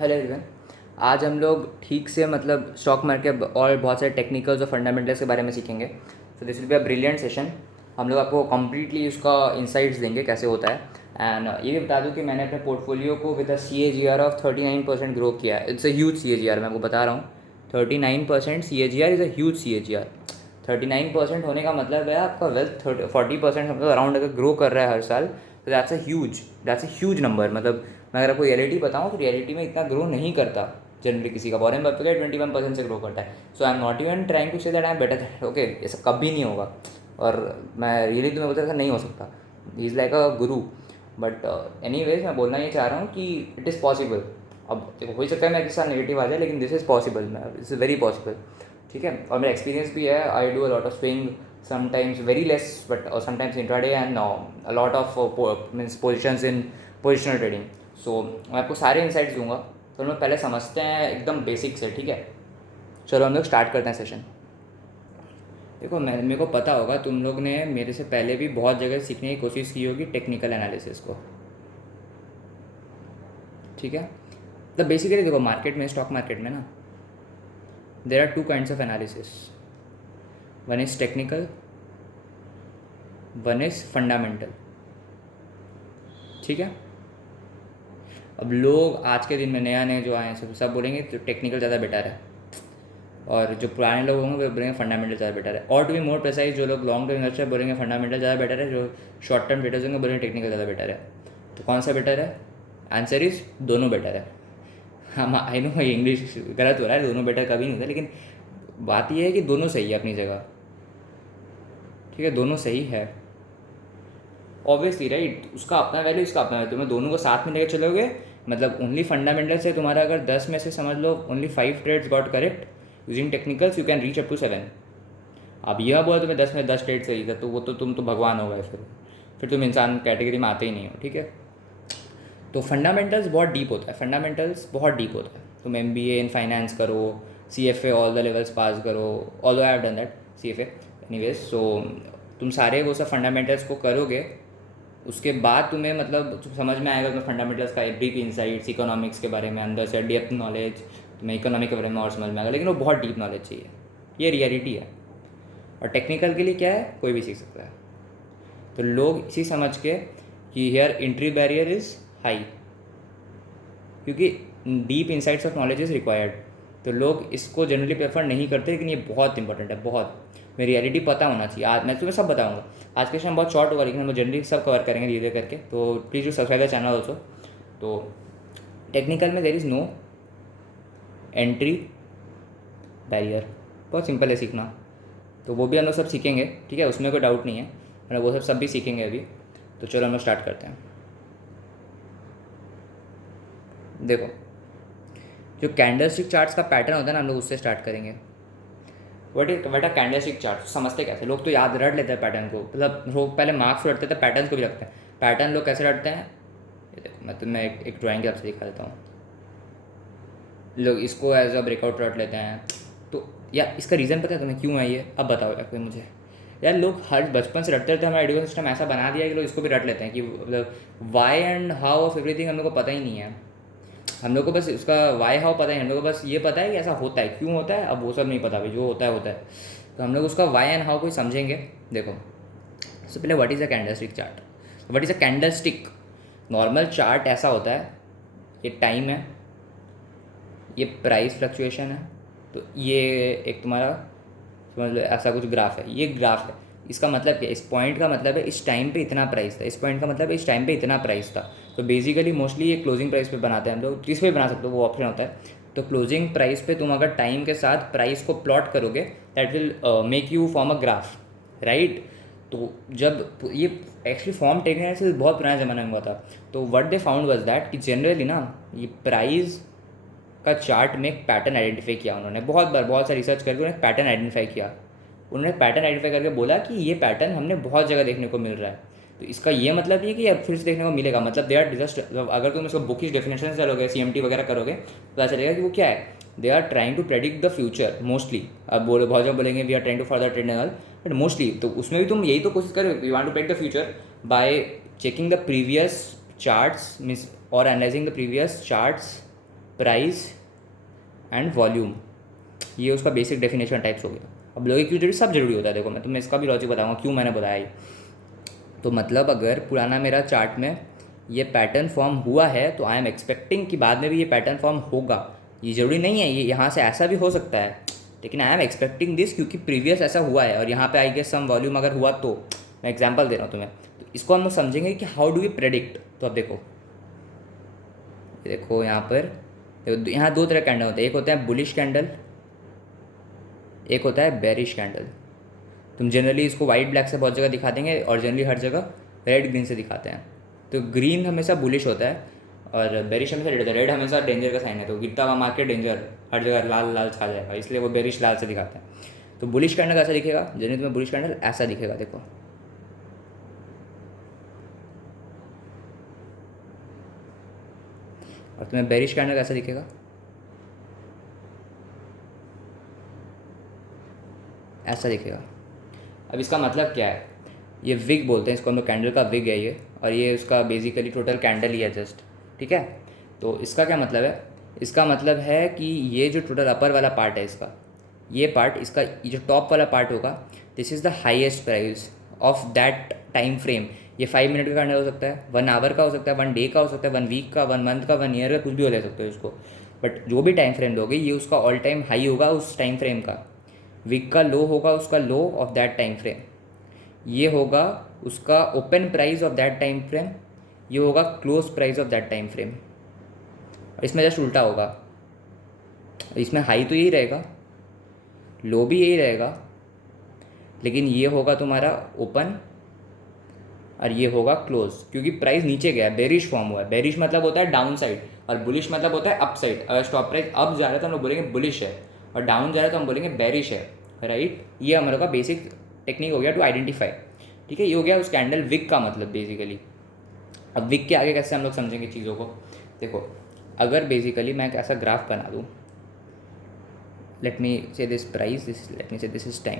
Hello everyone. आज हम लोग ठीक से मतलब स्टॉक मार्केट और बहुत सारे टेक्निकल्स और फंडामेंटल्स के बारे में सीखेंगे। So this will be a brilliant session. हम लोग आपको कम्प्लीटली उसका इंसाइट्स देंगे कैसे होता है। एंड ये भी बता दूं कि मैंने अपने पोर्टफोलियो को with a CAGR of 39% grow किया है। इट्स अ ह्यूज CAGR, मैं आपको बता रहा हूँ। 39% CAGR is a huge CAGR। 39% होने का मतलब है आपका वेल्थ 40% मतलब अराउंड अगर ग्रो कर रहा है हर साल, तो दैट्स अ ह्यूज नंबर। मतलब मैं अगर आपको रियलिटी बताऊँ तो रियलिटी में इतना ग्रो नहीं करता जनरली किसी का। वॉरेन बफेट का 21% से ग्रो करता है। So I am not even trying to say that I am better that, okay, ऐसा कभी नहीं होगा। और मैं रियली तुम्हें बोलता ऐसा नहीं हो सकता। He is like a Guru. But any ways मैं बोलना ये चाह रहा हूँ कि इट इज़ पॉसिबल। अब देखो, हो ही सकता है मैं किसी साथ नेगेटिव आ जाए, लेकिन this is possible, this is very possible. ठीक है। और मेरा एक्सपीरियंस भी है। I do a lot of swing, sometimes very less but sometimes intraday and a lot of means positions in positional trading. So मैं आपको सारे इंसाइट्स दूंगा। तो हम लोग पहले समझते हैं एकदम बेसिक से, ठीक है। चलो हम लोग स्टार्ट करते हैं सेशन। देखो, मैं मेरे को पता होगा तुम लोग ने मेरे से पहले भी बहुत जगह सीखने की कोशिश की होगी टेक्निकल एनालिसिस को, ठीक है। तो बेसिकली देखो, मार्केट में, स्टॉक मार्केट में ना, there are two kinds of analysis. One is technical, one is fundamental, ठीक है। अब लोग आज के दिन में नया नए जो आए हैं सब बोलेंगे तो टेक्निकल ज़्यादा बेटर है, और जो पुराने लोग होंगे वो बोलेंगे फंडामेंटल ज़्यादा बेटर है। और टू बी मोर प्रिसाइज, जो लोग लॉन्ग टर्म इन्वेस्टर बोलेंगे फंडामेंटल ज़्यादा बेटर है, जो शॉर्ट टर्म ट्रेडर्स होंगे बोलेंगे टेक्निकल ज़्यादा बेटर है। तो कौन सा बेटर है? आंसर इज दोनों बेटर है। हम आई नो ये इंग्लिश गलत हो रहा है, दोनों बेटर कभी नहीं होता, लेकिन बात यह है कि दोनों सही है अपनी जगह, ठीक है। दोनों सही है ऑब्वियसली, राइट। उसका अपना वैल्यू, इसका अपना वैल्यू। तुम्हें दोनों को साथ में लेकर चलोगे, मतलब ओनली फंडामेंटल से तुम्हारा अगर 10 में से समझ लो only 5 trades got correct using technicals, you can reach up to 7। अब यह बोला तुम्हें 10 में 10 ट्रेड सही था, तो वो तो तुम तो भगवान हो गए, फिर तुम इंसान कैटेगरी में आते ही नहीं हो, ठीक है। तो फंडामेंटल्स बहुत डीप होता है, फंडामेंटल्स बहुत डीप होता है। तुम MBA इन फाइनेंस करो, CFA all the levels pass करो, although I have done that CFA anyways. So तुम सारे वो सब फंडामेंटल्स को करोगे, उसके बाद तुम्हें मतलब समझ में आएगा तुम्हें फंडामेंटल्स का ब्रीफ इंसाइट्स, इकोनॉमिक्स के बारे में अंदर से डेप्थ नॉलेज, तुम्हें इकोनॉमिक के बारे में और समझ में आएगा, लेकिन वो बहुत डीप नॉलेज चाहिए। ये रियलिटी है। और टेक्निकल के लिए क्या है, कोई भी सीख सकता है। तो लोग इसी समझ के कि here entry barrier is high, क्योंकि deep insights of knowledge is required, तो लोग इसको जनरली प्रेफर नहीं करते, लेकिन ये बहुत इंपॉर्टेंट है, बहुत। मेरी रियलिटी पता होना चाहिए। आज मैं तुम्हें सब बताऊंगा। आज के शाम बहुत शॉर्ट होगा, लेकिन हम जनरली सब कवर करेंगे धीरे धीरे करके। तो please do subscribe the channel also. तो टेक्निकल में there is no entry barrier, बहुत सिंपल है सीखना। तो वो भी हम लोग सब सीखेंगे, ठीक है, उसमें कोई डाउट नहीं है। मतलब वो सब भी सीखेंगे अभी। तो चलो हम लोग स्टार्ट करते हैं। देखो, जो कैंडलस्टिक चार्ट्स का पैटर्न होता है ना, हम लोग उससे स्टार्ट करेंगे। वट अ कैंडलस्टिक चार्ट समझते कैसे? लोग तो याद रट लेते हैं पैटर्न को, मतलब लोग पहले मार्क्स रटते थे, पैटर्न को भी रखते हैं। पैटर्न लोग कैसे रटते हैं, ये देखो, मैं तुम्हें एक ड्राइंग के आपसे दिखा देता हूँ। लोग इसको एज अ ब्रेकआउट रट लेते हैं। तो यार इसका रीज़न पता है तुम्हें क्यों है ये? अब बताओ यार कोई मुझे। यार लोग हर बचपन से रटते रहते हैं, हमारा एजुकेशन सिस्टम ऐसा बना दिया है कि लोग इसको भी रट लेते हैं कि मतलब why and how of everything हम लोग को पता ही नहीं है। हम लोग को बस उसका वाई हाउ पता है, हम लोग को बस ये पता है कि ऐसा होता है, क्यों होता है अब वो सब नहीं पता भाई, जो होता है होता है। तो हम लोग उसका वाई एंड हाउ को समझेंगे। देखो, सबसे पहले what is a candlestick chart? What is a candlestick? Normal chart ऐसा होता है, ये टाइम है, ये प्राइस फ्लक्चुएशन है, तो ये एक तुम्हारा समझ लो ऐसा कुछ ग्राफ है, ये ग्राफ है। इसका मतलब क्या? इस पॉइंट का मतलब है इस टाइम पे इतना प्राइस था, इस पॉइंट का मतलब है इस टाइम पे इतना प्राइस था। तो बेसिकली मोस्टली ये क्लोजिंग प्राइस पे बनाते हैं हम लोग, किस पे बना सकते हो वो ऑप्शन होता है। तो क्लोजिंग प्राइस पे तुम अगर टाइम के साथ प्राइस को प्लॉट करोगे, that will make you form a graph, right. तो जब ये एक्चुअली फॉर्म टेकने से बहुत पुराने ज़माने में हुआ था। तो what they found was that कि जनरली ना, ये प्राइस का चार्ट में एक पैटर्न आइडेंटिफाई किया उन्होंने, बहुत बार बहुत सारी रिसर्च करके उन्होंने पैटर्न आइडेंटिफाई किया। उन्होंने पैटर्न आइडेंटिफाई करके बोला कि ये पैटर्न हमने बहुत जगह देखने को मिल रहा है। तो इसका ये मतलब ये कि अब फिर से देखने को मिलेगा, मतलब दे आर जस्ट, अगर तुम इसको बुकिश डेफिनेशन से चलोगे, CMT वगैरह करोगे, तो पता चलेगा कि वो क्या है। They are trying to predict the future mostly. अब बोले बहुत जगह बोलेंगे we are trying to for the trend and all, but mostly तो उसमें भी तुम यही तो कोशिश करो, we want to predict the future by checking the previous charts means और analysing the previous charts price and volume, ये उसका बेसिक डेफिनेशन टाइप्स हो गया। अब लोग क्यों जरूरी, सब जरूरी होता है। देखो मैं तुम्हें इसका भी लॉजिक बताऊंगा क्यों मैंने बताया ये। तो मतलब अगर पुराना मेरा चार्ट में ये पैटर्न फॉर्म हुआ है तो आई एम एक्सपेक्टिंग कि बाद में भी ये पैटर्न फॉर्म होगा। ये ज़रूरी नहीं है, ये यहाँ से ऐसा भी हो सकता है, लेकिन आई एम एक्सपेक्टिंग दिस क्योंकि प्रीवियस ऐसा हुआ है और यहाँ पे आई गेस सम वॉल्यूम अगर हुआ तो। मैं एग्जांपल दे रहा हूँ तुम्हें, तो इसको हम लोग समझेंगे कि हाउ डू वी प्रेडिक्ट। तो अब देखो, देखो यहाँ पर, यहाँ दो तरह कैंडल होते हैं, एक होता है बुलिश कैंडल, एक होता है बेरिश कैंडल। तुम जनरली इसको वाइट ब्लैक से बहुत जगह दिखा देंगे और जनरली हर जगह रेड ग्रीन से दिखाते हैं। तो ग्रीन हमेशा बुलिश होता है और बेरिश हमेशा रेड होता है। रेड हमेशा डेंजर का साइन है, तो गिरता हुआ मार्केट डेंजर, हर जगह लाल लाल छा जाएगा, इसलिए वो बेरिश लाल से दिखाते हैं। तो बुलिश कैंडल कैसा दिखेगा, जनरली तुम्हें बुलिश कैंडल ऐसा दिखेगा, देखो और तुम्हें बेरिश कैंडल कैसा दिखेगा, ऐसा दिखेगा। अब इसका मतलब क्या है, ये विग बोलते हैं इसको हम लोग, कैंडल का विग है ये, और ये उसका बेसिकली टोटल कैंडल ही है जस्ट, ठीक है। तो इसका क्या मतलब है, इसका मतलब है कि ये जो टोटल अपर वाला पार्ट है इसका, ये पार्ट, इसका ये जो टॉप वाला पार्ट होगा, this is the highest price of that time frame. ये 5 मिनट का कैंडल हो सकता है, 1 आवर का हो सकता है, 1 डे का हो सकता है, 1 वीक का, 1 मंथ का, 1 ईयर का, कुछ भी हो ले सकते हो इसको। बट जो भी टाइम फ्रेम लोगे ये उसका ऑल टाइम हाई होगा उस टाइम फ्रेम का, वीक का लो होगा उसका लो ऑफ दैट टाइम फ्रेम, ये होगा उसका open price of that time frame, ये होगा close price of that time frame. इसमें जस्ट उल्टा होगा, इसमें हाई तो यही रहेगा, लो भी यही रहेगा, लेकिन ये होगा तुम्हारा ओपन और ये होगा क्लोज, क्योंकि प्राइस नीचे गया है, बेरिश फॉर्म हुआ है। बेरिश मतलब होता है डाउन साइड और बुलिश मतलब होता है अप साइड। अगर स्टॉप प्राइस अप जा रहा है तो हम लोग बोलेंगे बुलिश है, और डाउन जा रहा है तो हम बोलेंगे बेरिश है, राइट। ये हमारे का बेसिक टेक्निक हो गया टू आइडेंटिफाई, ठीक है। ये हो गया उस कैंडल विक का मतलब बेसिकली। अब विक के आगे कैसे हम लोग समझेंगे चीज़ों को, देखो अगर बेसिकली मैं एक ऐसा ग्राफ बना दूँ, लेट मी से this price, this let me से दिस इज टाइम।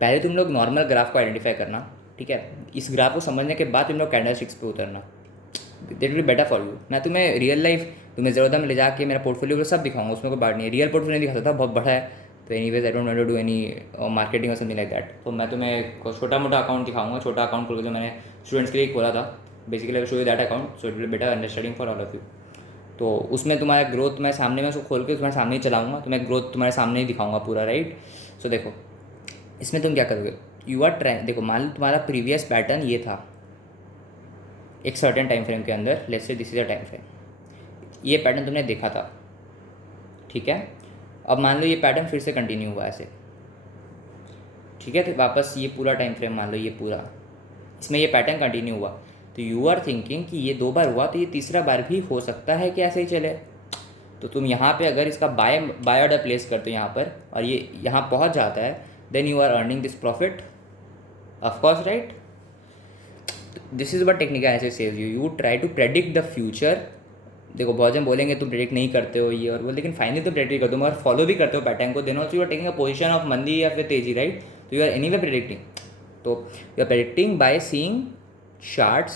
पहले तुम लोग नॉर्मल ग्राफ को आइडेंटिफाई करना, ठीक है। इस ग्राफ को समझने के बाद तुम लोग कैंडल स्टिक्स पे उतरना, that will be better for you. मैं तुम्हें रियल लाइफ, तुम्हें ज़रूरत है मैं ले जाके मेरा पोर्टफोलियो को सब दिखाऊंगा, उसमें कोई बात नहीं है। रियल पोर्टफोलियो नहीं दिखा सकता, बहुत बड़ा है, तो anyways I don't want to do any marketing और समथिंग लाइक दैट। तो मैं तुम्हें एक छोटा मोटा अकाउंट दिखाऊंगा, छोटा अकाउंट खोल के जो मैंने स्टूडेंट्स के लिए खोला था, basically I will show you that account, so it will be better understanding for all of you. तो उसमें तुम्हारा ग्रोथ मैं सामने में उसको खोल के तुम्हारे सामने ही चलाऊँगा, तो मैं ग्रोथ तुम्हारे सामने ही दिखाऊँगा पूरा, राइट। सो देखो इसमें तुम क्या करोगे, यू आर ट्राइंग, देखो मान लो तुम्हारा प्रीवियस पैटर्न ये था एक सर्टेन टाइम फ्रेम के अंदर, let's say this is a time frame, ये पैटर्न तुमने देखा था, ठीक है। अब मान लो ये पैटर्न फिर से कंटिन्यू हुआ ऐसे, ठीक है। तो वापस ये पूरा टाइम फ्रेम मान लो ये पूरा, इसमें ये पैटर्न कंटिन्यू हुआ, तो यू आर थिंकिंग कि ये 2 बार हुआ तो ये तीसरा बार भी हो सकता है कि ऐसे ही चले। तो तुम यहाँ पे अगर इसका बाय ऑर्डर प्लेस करते हो यहाँ पर और ये यहाँ पहुँच जाता है, then you are earning this profit, of course, right. This is what technical analysis says you, you try to predict the future. देखो बहुत जन बोलेंगे तुम प्रेडिक्ट नहीं करते हो ये और वो, लेकिन फाइनली तुम प्रेडिक्ट करते हो और फॉलो भी करते हो पैटर्न को, then also you are taking a position of मंदी या फिर तेजी, राइट। तो you are anyway predicting, तो you are predicting by seeing charts,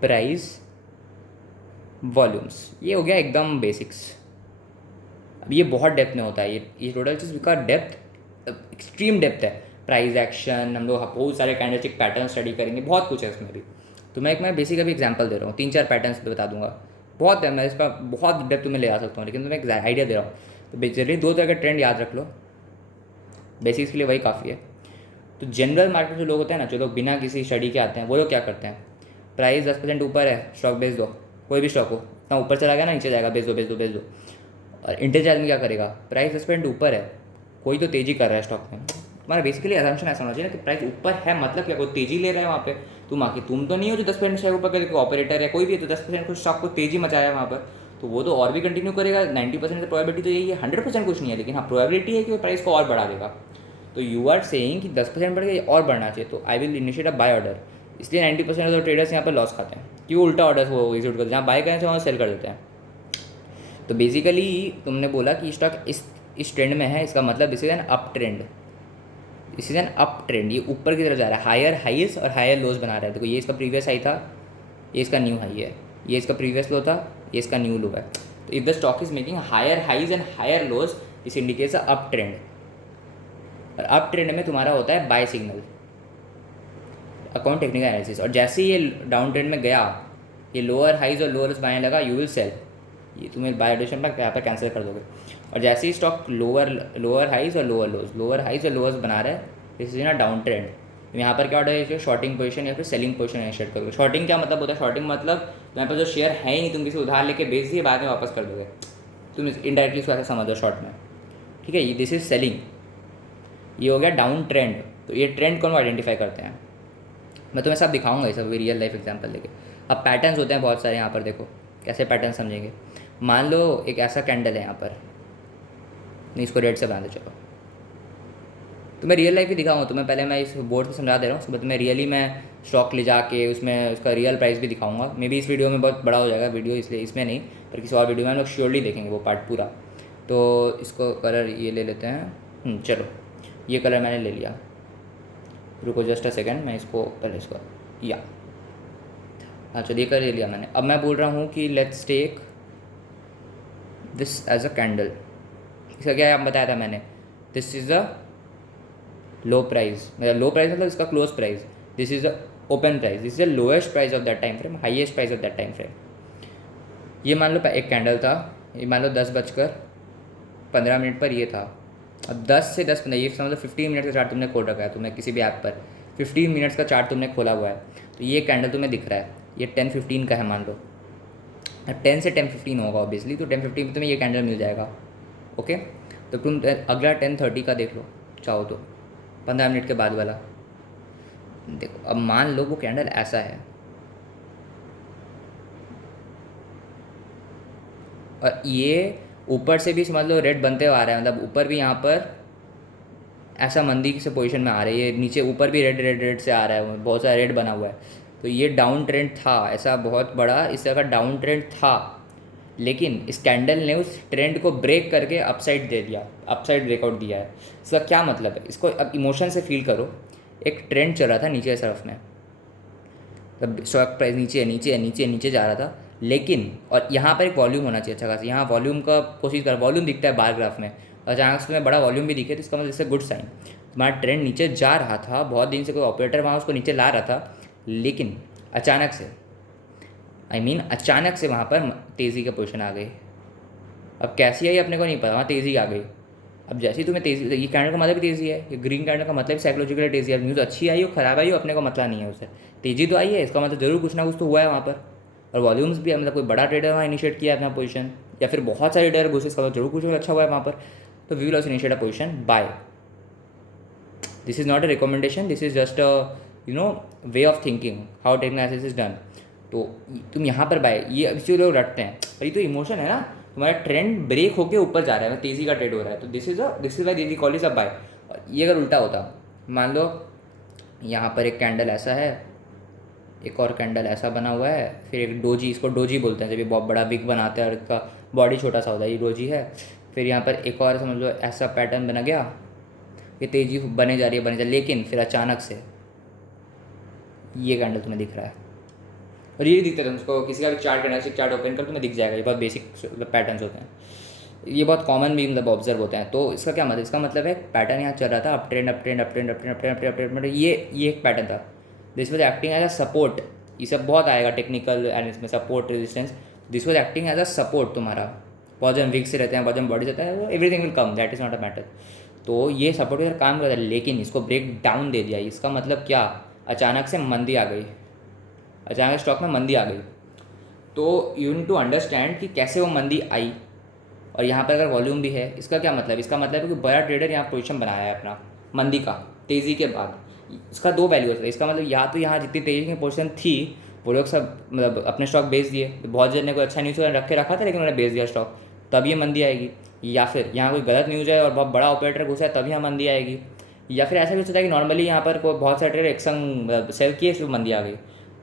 price, volumes. ये हो गया एकदम बेसिक्स। अब ये बहुत डेप्थ में होता है, ये टोटल चीज़ का डेप्थ एक्सट्रीम डेप्थ है। प्राइस एक्शन, हम लोग बहुत सारे कैंडलस्टिक पैटर्न स्टडी करेंगे, बहुत कुछ है इसमें भी। तो मैं बेसिक अभी एग्जांपल दे रहा हूँ, 3-4 पैटर्न्स बता दूंगा, बहुत है, मैं इसका बहुत डेप्थ तुम्हें ले आ सकता हूँ, लेकिन तुम्हें एक आइडिया दे रहा हूँ। तो बेसिकली 2 तरह के ट्रेंड याद रख लो, बेसिक्स के लिए वही काफ़ी है। तो जनरल मार्केट जो लोग होते हैं ना, जो लोग बिना किसी स्टडी के आते हैं, वो लोग क्या करते हैं, प्राइस 10% ऊपर है, स्टॉक बेच दो, कोई भी स्टॉक हो, इतना ऊपर चला गया ना नीचे जाएगा, बेच दो बेच दो बेच दो। और इंटेलिजेंट आदमी क्या करेगा, प्राइस 10% ऊपर है, कोई तो तेजी कर रहा है स्टॉक में, तुम्हारा बेसिकली असम्पशन ऐसा होना चाहिए ना कि प्राइस ऊपर है मतलब क्या, कोई तेजी ले रहा है वहाँ पे, तुम तो नहीं हो जो 10% शेयर ऊपर करके ऑपरेटर है, कोई भी है तो 10% कुछ स्टॉक को तेजी मचाया है वहाँ पर, तो वो तो और भी कंटिन्यू करेगा। 90% प्रोबेबिलिटी तो यही है, 100% कुछ नहीं है, लेकिन हाँ प्रोबेबिलिटी है कि वो प्राइस को और बढ़ा देगा। तो यू आर सेइंग कि 10% बढ़ गया और बढ़ना चाहिए, तो I will initiate a buy order. इसलिए 90% ऑफ ट्रेडर्स यहाँ पर लॉस खाते हैं, क्यों उल्टा ऑर्डर वो एग्जीक्यूट करते हैं, जहाँ बाय करें तो वहाँ सेल कर देते हैं। तो बेसिकली तुमने बोला कि स्टॉक इस ट्रेंड में है, इसका मतलब this is an up trend, this is an up trend, ये ऊपर की तरफ जा रहा है, हायर हाईज और हायर लोज बना रहा है। देखो ये इसका प्रीवियस हाई था, ये इसका न्यू हाई है, ये इसका प्रीवियस लो था, ये इसका न्यू लो है। तो if the stock is making higher highs and higher lows, this indicates a up trend. और अप ट्रेंड में तुम्हारा होता है buy signal account technical analysis. और जैसे ही ये डाउन ट्रेंड में गया, ये लोअर हाइज और लोअर्स बाय लगा, यू विल सेल, ये तुम्हें बाय ऑडिशन पर यहाँ पर कैंसिल कर दोगे। और जैसे ही स्टॉक लोअर हाइज और लोअर हाइज और लोअर्स बना रहा है, दिस इज ना डाउन ट्रेंड। यहाँ पर क्या ऑर्डर है, शॉर्टिंग पोजीशन या फिर सेलिंग पोजीशन इनिशिएट करोगे। शॉर्टिंग क्या मतलब होता है? शॉर्टिंग मतलब यहाँ पर जो शेयर है ही नहीं, तुम किसी उधार लेके बेच दिए, बाद में वापस कर दोगे, तुम इनडायरेक्टली इसको ऐसा समझ दो शॉर्ट में, ठीक है। ये दिस इज सेलिंग, ये हो गया डाउन ट्रेंड। तो ये ट्रेंड कौन आइडेंटिफाई करते हैं, मैं तुम्हें सब दिखाऊंगा ये सब रियल लाइफ एग्जांपल लेके। अब पैटर्न्स होते हैं बहुत सारे, यहाँ पर देखो कैसे पैटर्न समझेंगे। मान लो एक ऐसा कैंडल है यहाँ पर, नहीं इसको रेड से बना दो, चलो तुम्हें रियल लाइफ ही दिखाऊंगा। तुम्हें पहले मैं इस बोर्ड पे समझा दे रहा हूँ, उसके बाद तुम्हें रियली मैं स्टॉक ले जाके उसमें उसका रियल प्राइस भी दिखाऊंगा। मे बी इस वीडियो में बहुत बड़ा हो जाएगा वीडियो, इसलिए इसमें नहीं, पर किसी और वीडियो में हम लोग श्योरली देखेंगे वो पार्ट पूरा। तो इसको कलर ये ले लेते हैं, चलो ये कलर मैंने ले लिया, रुको जस्ट अ सेकेंड, मैं इसको पहले इसको या हाँ चलिए कर लिया मैंने। अब मैं बोल रहा हूँ कि let's take this as a candle. इसका क्या बताया था मैंने, this is a low price, मतलब लो प्राइस मतलब इसका close price, this is a open price, this is the lowest price of that time frame, highest price of that time frame. ये मान लो एक कैंडल था, ये मान लो 10:15 पर ये था। अब 10 से 10:15 ये समझ लो 15 मिनट का चार्ट तुमने खोल रखा है, तुम्हें किसी भी ऐप पर 15 मिनट्स का चार्ट तुमने खोला हुआ है। तो ये कैंडल तुम्हें दिख रहा है, ये 10:15 का है मान लो। अब 10 से 10:15 होगा ऑब्वियसली, तो 10:15 में तुम्हें ये कैंडल मिल जाएगा। ओके, तो तुम अगला 10:30 का देख लो चाहो तो, 15 मिनट के बाद वाला देखो। अब मान लो वो कैंडल ऐसा है, और ये ऊपर से भी समझ लो रेड बनते हुए आ रहा है, मतलब ऊपर भी यहाँ पर ऐसा मंदी से पोजीशन में आ रही है, नीचे ऊपर भी रेड रेड रेड से आ रहा है, बहुत सारा रेड बना हुआ है। तो ये डाउन ट्रेंड था, ऐसा बहुत बड़ा इस तरह का डाउन ट्रेंड था, लेकिन इस कैंडल ने उस ट्रेंड को ब्रेक करके अपसाइड दे दिया, अपसाइड ब्रेकआउट दिया है। इसका क्या मतलब है, इसको अब इमोशन से फील करो। एक ट्रेंड चल रहा था नीचे तरफ में, तब स्टॉक प्राइस नीचे नीचे नीचे नीचे जा रहा था, लेकिन और यहाँ पर एक वॉल्यूम होना चाहिए अच्छा खासा, यहाँ वॉल्यूम का कोशिश कर, वॉल्यूम दिखता है बार ग्राफ में, अचानक से तुम्हें बड़ा वॉल्यूम भी दिखे तो इसका मतलब इससे गुड साइन, तुम्हारा ट्रेंड नीचे जा रहा था, बहुत दिन से कोई ऑपरेटर वहाँ उसको नीचे ला रहा था, लेकिन अचानक से अचानक से वहाँ पर तेज़ी का पोजीशन आ गई। अब कैसी आई अपने को नहीं पता, वहाँ तेज़ी आ गई। अब जैसे ही तुम्हें तेज़ी, ये कैंडल का मतलब भी तेज़ी है, ये ग्रीन कैंडल का मतलब साइकोलॉजिकल तेज़ी है। न्यूज़ अच्छी आई हो खराब आई हो अपने को मतलब नहीं है उससे, तेज़ी तो आई है, इसका मतलब जरूर कुछ ना कुछ तो हुआ है वहाँ पर। और वॉल्यूम्स भी मतलब कोई बड़ा ट्रेडर वहाँ इनिशिएट किया अपना पोजीशन, या फिर बहुत सारे ट्रेडर घुसे, इसका मतलब जरूर कुछ अच्छा हुआ है वहाँ पर। तो we will also initiate a position buy. This is not a recommendation, this is just a way of thinking how technical analysis is done. तो तुम यहाँ पर बाय, ये इसी लोग रटते हैं, पर ये तो इमोशन है ना, तुम्हारा ट्रेंड ब्रेक होकर ऊपर जा रहा है, तेज़ी का ट्रेड हो रहा है, तो दिस इज़ वाई दीदी कॉल इज अ बाय। और ये अगर उल्टा होता, मान लो यहाँ पर एक कैंडल ऐसा है, एक और कैंडल ऐसा बना हुआ है, फिर एक डोजी, इसको डोजी बोलते हैं, जब ये बहुत बड़ा विग बनाते हैं और इसका बॉडी छोटा सा होता है, ये डोजी है। फिर यहाँ पर एक और समझ लो ऐसा पैटर्न बना गया, ये तेज़ी बने जा रही है, लेकिन फिर अचानक से ये कैंडल तुम्हें दिख रहा है, और ये दिखता है तुमको किसी का भी चार्ट कैंडलस्टिक चार्ट ओपन कर तुम्हें दिख जाएगा। ये बहुत बेसिक पैटर्न्स होते हैं, ये बहुत कॉमन भी मतलब ऑब्जर्व होते हैं। तो इसका क्या मतलब, इसका मतलब है पैटर्न यहाँ चल रहा था, up trend up trend up trend up trend up trend up trend, मतलब ये एक पैटर्न था, this was acting as a support. ये सब बहुत आएगा टेक्निकल एनालिसिस में, support resistance, this was acting as a support. तुम्हारा बहुत जन वीक से रहते हैं, बहुत जन बॉडी रहता है, everything will come, that is not a matter. तो ये सपोर्ट के काम करता है, लेकिन इसको ब्रेक डाउन दे दिया। इसका मतलब क्या, अचानक से मंदी आ गई, अचानक स्टॉक में मंदी आ गई। तो यू नीड टू अंडरस्टैंड कि कैसे वो मंदी आई, और यहाँ पर अगर वॉल्यूम भी है, इसका क्या मतलब, इसका मतलब है कि बड़ा ट्रेडर यहाँ पोजीशन बनाया है अपना मंदी का, तेज़ी के बाद। इसका दो वैल्यू होता है, इसका मतलब या तो यहाँ जितनी तेज़ी की पोजीशन थी वो लोग सब मतलब अपने स्टॉक बेच दिए, बहुत जन ने कोई अच्छा न्यूज़ रख के रखा था लेकिन उन्होंने बेच दिया स्टॉक, तब ये मंदी आएगी। या फिर यहाँ कोई गलत न्यूज़ है और बहुत बड़ा ऑपरेटर घुसा है तब यहाँ मंदी आएगी। या फिर ऐसा भी होता है कि नॉर्मली यहाँ पर कोई बहुत सारे ट्रेडर एक संग सेल किए, फिर मंदी आ गई।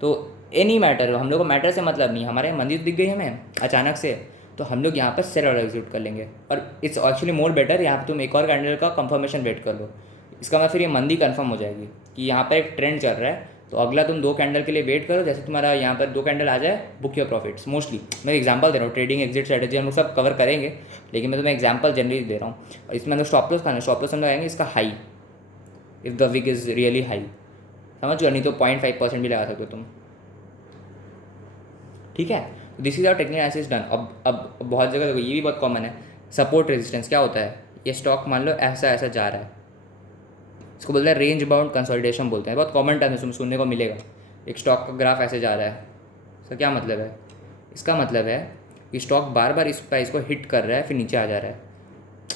तो एनी मैटर, हम लोग को मैटर से मतलब नहीं, हमारे मंदी दिख गई हमें अचानक से, तो हम लोग यहाँ पर सेल ऑर्डर एग्जीक्यूट कर लेंगे। और इट्स एक्चुअली मोर बेटर, यहाँ पर तुम एक और कैंडल का कंफर्मेशन वेट कर लो, इसका मतलब फिर ये मंदी कंफर्म हो जाएगी कि यहाँ पर एक ट्रेंड चल रहा है, तो अगला तुम 2 कैंडल के लिए वेट करो, जैसे तुम्हारा यहाँ पर 2 कैंडल आ जाए, बुक योर प्रॉफिट्स। मोस्टली मैं एग्जांपल दे रहा हूँ, ट्रेडिंग एग्जिट स्ट्रेटेजी हम लोग सब कवर करेंगे, लेकिन मैं तुम्हें एग्जांपल जनरली दे रहा हूँ। और इसमें हम लोग स्टॉप लॉस खाना, स्टॉप लॉस हम लोग आएंगे इसका high, if the wick is really high, समझ लो, नहीं तो 0.5% भी लगा सकते हो तुम, ठीक है। This is our technical analysis done. अब बहुत जगह देखो, ये भी बहुत कॉमन है, सपोर्ट रेजिस्टेंस क्या होता है, ये स्टॉक मान लो ऐसा ऐसा जा रहा है, इसको बोलते हैं रेंज बाउंड कंसोलिडेशन बोलते हैं, बहुत कॉमन टर्म है, सुनने को मिलेगा। एक स्टॉक का ग्राफ ऐसे जा रहा है, इसका क्या मतलब है, इसका मतलब है कि स्टॉक बार बार इस प्राइस को हिट कर रहा है, फिर नीचे आ जा रहा है।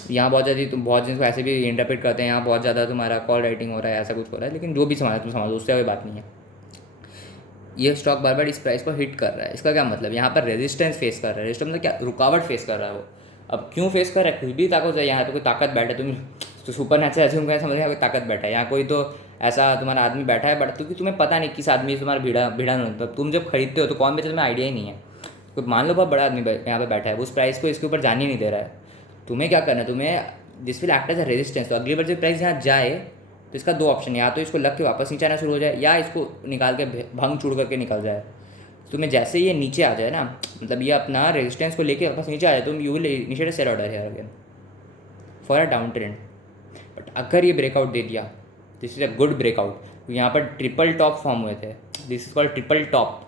यहाँ बहुत ज़्यादा तुम बहुत जिनको ऐसे भी इंटरप्रेट करते हैं, यहाँ बहुत ज़्यादा तुम्हारा कॉल राइटिंग हो रहा है, ऐसा कुछ हो रहा है, लेकिन जो भी समझ तुम समझो, उससे कोई बात नहीं है। ये स्टॉक बार बार इस प्राइस को हिट कर रहा है, इसका क्या मतलब, यहाँ पर रेजिस्टेंस फेस कर रहा है, रेजिस्टेंस मतलब क्या, रुकावट फेस कर रहा है वो। अब क्यों फेस कर रहा है, कुछ भी ताकत है, यहाँ तो कोई ताकत बैठे, तुम तो सुपर नेचुरल ऐसे उनका समझ कोई ताकत बैठा है, यहाँ कोई तो ऐसा तुम्हारा आदमी बैठा है, बट क्योंकि तुम्हें पता नहीं किस आदमी से तुम्हारा भिड़ा नहीं होता, तुम जब खरीदते हो तो कौन बेचे तुम्हें आइडिया ही नहीं है। तो मान लो बहुत बड़ा आदमी यहाँ पर बैठा है, उस प्राइस को इसके ऊपर जाने ही नहीं दे रहा है, तुम्हें क्या करना है, तुम्हें this will act as a resistance. तो अगली बार जब प्राइस यहाँ जाए तो इसका 2 ऑप्शन, या तो इसको लग के वापस नीचे आना शुरू हो जाए, या इसको निकाल के भंग चूड़ करके निकल जाए। तुम्हें जैसे ये नीचे आ जाए ना, मतलब ये अपना रेजिस्टेंस को लेके वापस नीचे आ जाए, तुम you will initiate a sell order here again for a down trend. But अगर ये ब्रेकआउट दे दिया, this is a good breakout, यहाँ पर ट्रिपल टॉप फॉर्म हुए थे, this is called triple top,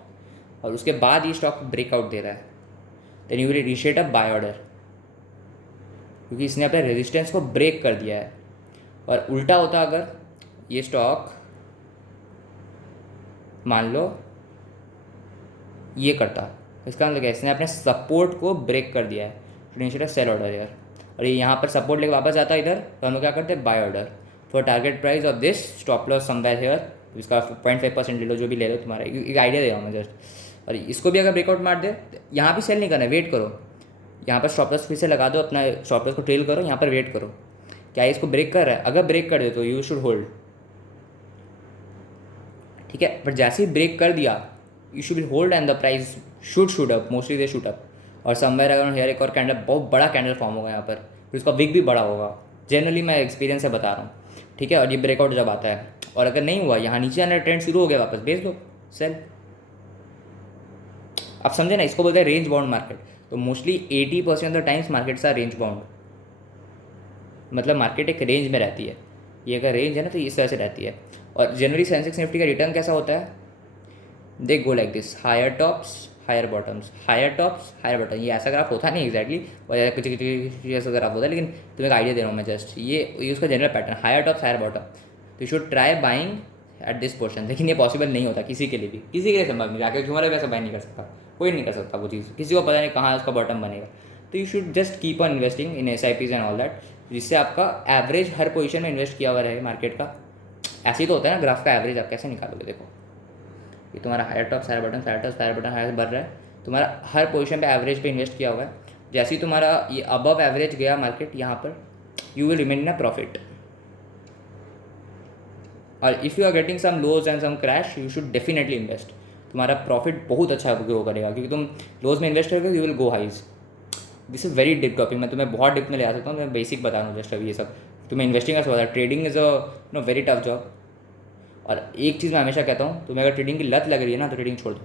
और उसके बाद ये स्टॉक ब्रेकआउट दे रहा है, then you will initiate a buy order, क्योंकि इसने अपने रेजिस्टेंस को ब्रेक कर दिया है। और उल्टा होता अगर ये स्टॉक मान लो ये करता, इसका मतलब क्या, इसने अपने सपोर्ट को ब्रेक कर दिया है, इनिशिएट सेल ऑर्डर यार, और ये यहाँ पर सपोर्ट लेके वापस आता है इधर, तो हम लोग क्या करते हैं, buy order for target price of this stop loss somewhere here, इसका 0.5% ले लो, जो भी ले लो, तुम्हारा एक आइडिया दे रहा हूँ मैं जस्ट। और इसको भी अगर ब्रेकआउट मार दे, यहाँ भी सेल नहीं करना है, वेट करो, यहाँ पर स्टॉप लॉस फिर से लगा दो, अपना स्टॉप लॉस को ट्रेल करो, यहाँ पर वेट करो, क्या इसको ब्रेक कर रहा है, अगर ब्रेक कर दे तो यू शुड होल्ड, ठीक है। बट जैसे ही ब्रेक कर दिया, you should be hold and the price should shoot up, mostly they shoot up, और समवेयर अगर हेयर एक और कैंडल, बहुत बड़ा कैंडल फॉर्म होगा यहाँ पर, फिर उसका विक भी बड़ा होगा, जनरली मैं एक्सपीरियंस से बता रहा हूँ, ठीक है। और ये ब्रेकआउट जब आता है, और अगर नहीं हुआ, यहाँ नीचे आने ट्रेंड शुरू हो गया, वापस बेच दो सेल। आप समझे ना, इसको बोलते हैं रेंज बाउंड मार्केट। तो mostly 80% of the times markets are range bound, मतलब मार्केट एक रेंज में रहती है, ये अगर रेंज है ना तो इस तरह से रहती है। और जनरली सेंसेक्स निफ्टी का रिटर्न कैसा होता है, they go like this, higher tops higher bottoms, higher tops higher bottom, ये ऐसा ग्राफ होता नहीं एग्जैक्टली, और कुछ ऐसा ग्राफ होता है, लेकिन तुम्हें एक आइडिया दे रहा हूँ मैं जस्ट, ये उसका general pattern, higher tops higher bottom. तो you should try buying at this portion, लेकिन ये पॉसिबल नहीं होता किसी के लिए भी, किसी के लिए संभव नहीं, जाकर तुम्हारे वैसा बाय नहीं कर सकता, कोई नहीं कर सकता वो चीज़, किसी को पता नहीं कहाँ उसका बॉटम बनेगा। तो you should just keep on investing in SIPs and all that, जिससे आपका एवरेज हर पोजीशन में इन्वेस्ट किया हुआ रहे मार्केट का। ऐसे ही तो होता है ना, ग्राफ का एवरेज आप कैसे निकालोगे, देखो ये तुम्हारा higher tops higher bottom, higher tops higher bottom higher बढ़ रहा है, तुम्हारा हर पोजीशन पे एवरेज पे इन्वेस्ट किया हुआ है, जैसे ही तुम्हारा ये अबव एवरेज गया मार्केट, यहाँ पर you will remain in a profit. और if you are getting some lows and some crash, you should definitely invest, तुम्हारा प्रॉफिट बहुत अच्छा ग्रो करेगा, क्योंकि तुम लोज में इन्वेस्ट करोगे, you will go highs. This is very deep topic, मैं तुम्हें बहुत डिप में ले आ सकता हूँ, मैं बेसिक बता रहा हूँ जस्ट अभी, ये सब तुम्हें इन्वेस्टिंग का सवाल है, trading is a very tough job. और एक चीज़ मैं हमेशा कहता हूँ, तुम्हें अगर ट्रेडिंग की लत लग रही है ना, तो ट्रेडिंग छोड़ दो,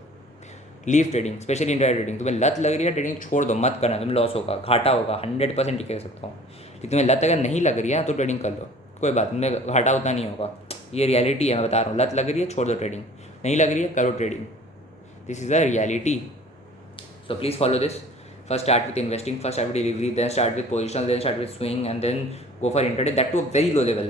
leave trading, specially India trading. तुम्हें लत लग रही है, ट्रेडिंग छोड़ दो, मत करना, तुम्हें लॉस होगा, घाटा होगा, 100% टिक कर सकता हूँ। लेकिन तुम्हें लत अगर नहीं लग रही है तो ट्रेडिंग कर लो, कोई बात नहीं, घाटा उतना नहीं होगा, ये रियलिटी है, मैं बता रहा हूँ। लत लग रही है, छोड़ दो ट्रेडिंग, नहीं लग रही है, करो trading, this is a reality. So please follow this. First start with investing, first start with delivery, then start with positional, then start with swing, and then go for intraday, that to a very low level.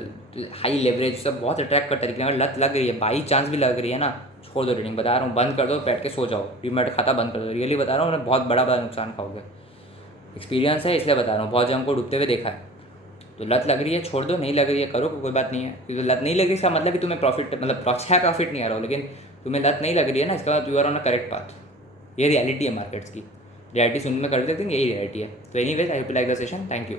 High leverage सब बहुत attract करता है, लेकिन अगर लत लग रही है, बाई चांस भी लग रही है ना, छोड़ दो ट्रेडिंग, बता रहा हूँ, बंद कर दो, बैठ के सो जाओ, डीमैट खाता बंद कर दो, रियली बता रहा हूँ, मैं बहुत बड़ा नुकसान खाओगे, एक्सपीरियंस है इसलिए बता रहा हूँ, बहुत जन को डूबते हुए देखा है। तो लत लग रही है छोड़ दो, नहीं लग रही है करो, कोई बात नहीं है, क्योंकि लत नहीं लग रही इसका मतलब कि तुम्हें प्रॉफिट, मतलब अच्छा प्रॉफिट नहीं आ रहा हो, लेकिन तुम्हें लत नहीं लग रही है ना, इसका you are on a correct path. ये रियलिटी है मार्केट्स की, रियलिटी सुनने में कर देते हैं, यही रियलिटी है। तो anyways, I hope you like the session, thank you.